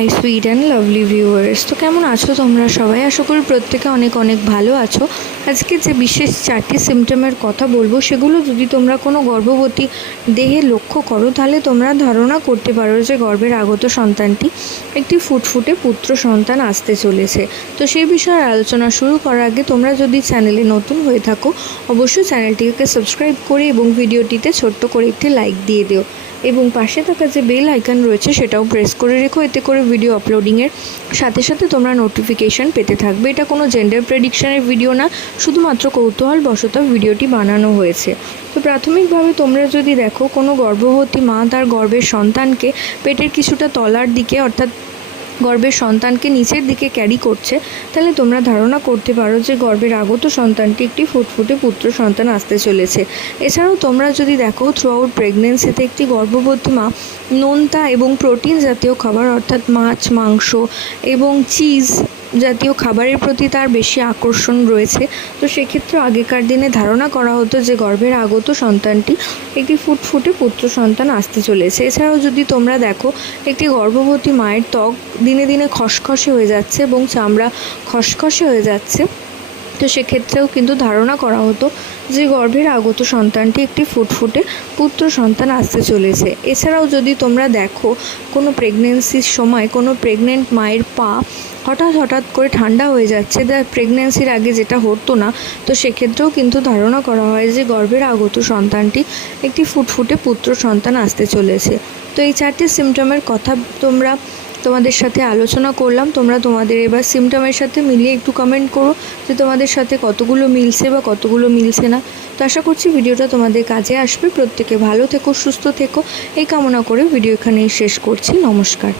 My sweet and lovely viewers তো কেমন আছো তোমরা সবাই? আশা করি প্রত্যেকে অনেক অনেক ভালো আছো। আজকে যে বিশেষ চারটি সিমটমের কথা বলব, সেগুলো যদি তোমরা কোনো গর্ভবতী দেহে লক্ষ্য করো, তাহলে তোমরা ধারণা করতে পারো যে গর্ভের আগত সন্তানটি একটি ফুটফুটে পুত্র সন্তান আসতে চলেছে। তো সেই বিষয়ে আলোচনা শুরু করার আগে তোমরা যদি চ্যানেলে নতুন হয়ে থাকো, অবশ্যই চ্যানেলটিকে সাবস্ক্রাইব করে এবং ভিডিওটিতে ছোট্ট করে একটি লাইক দিয়ে দিও। এবং পাশে থাকা যে বেল আইকন রয়েছে সেটাও প্রেস করে রেখো, এতে করে ভিডিও আপলোডিংয়ের সাথে সাথে তোমরা নোটিফিকেশন পেতে থাকবে। এটা কোনো জেন্ডার প্রেডিকশনের ভিডিও না, শুধুমাত্র কৌতূহল বশত ভিডিওটি বানানো হয়েছে। তো প্রাথমিকভাবে তোমরা যদি দেখো, কোনো গর্ভবতী মা তার গর্ভের সন্তানকে পেটের কিছুটা তলার দিকে, অর্থাৎ গর্ভের সন্তানকে নিচের দিকে ক্যারি করছে, তাহলে তোমরা ধারণা করতে পারো যে গর্বের আগত সন্তানটি একটি ফুটফুটে পুত্র সন্তান আসতে চলেছে। এছাড়াও তোমরা যদি দেখো থ্রু আউট প্রেগনেন্সিতে একটি গর্ভবতী মা, নোনতা এবং প্রোটিন জাতীয় খাবার অর্থাৎ মাছ, মাংস এবং চিজ জাতীয় খাবারের প্রতি তার বেশি আকর্ষণ রয়েছে। তো সেক্ষেত্রে আগেকার দিনে ধারণা করা হতো যে গর্ভের আগত সন্তানটি একটি ফুটফুটে পুত্র সন্তান আসতে চলেছে। এছাড়াও যদি তোমরা দেখো, একটি গর্ভবতী মায়ের ত্বক দিনে দিনে খসখসে হয়ে যাচ্ছে এবং চামড়া খসখসে হয়ে যাচ্ছে। তো সেক্ষেত্রেও কিন্তু ধারণা করা হতো যে গর্ভের আগত সন্তানটি একটি ফুটফুটে পুত্র সন্তান আসতে চলেছে। এছাড়াও যদি তোমরা দেখো, কোনো প্রেগনেন্সির সময় কোনো প্রেগনেন্ট মায়ের পা হঠাৎ হঠাৎ করে ঠান্ডা হয়ে যাচ্ছে যা প্রেগনেন্সির আগে যেটা হতো না, তো সেক্ষেত্রেও কিন্তু ধারণা করা হয় যে গর্ভের আগত সন্তানটি একটি ফুটফুটে পুত্র সন্তান আসতে চলেছে। তো এই চারটি সিমটমের কথা তোমরা তোমাদের সাথে আলোচনা করলাম। তোমরা তোমাদের এবার সিমটমের সাথে মিলিয়ে একটু কমেন্ট করো যে তোমাদের সাথে কতগুলো মিলছে বা কতগুলো মিলছে না। তো আশা করছি ভিডিওটা তোমাদের কাজে আসবে। প্রত্যেকে ভালো থেকো, সুস্থ থেকো। এই কামনা করে ভিডিও এখানেই শেষ করছি। নমস্কার।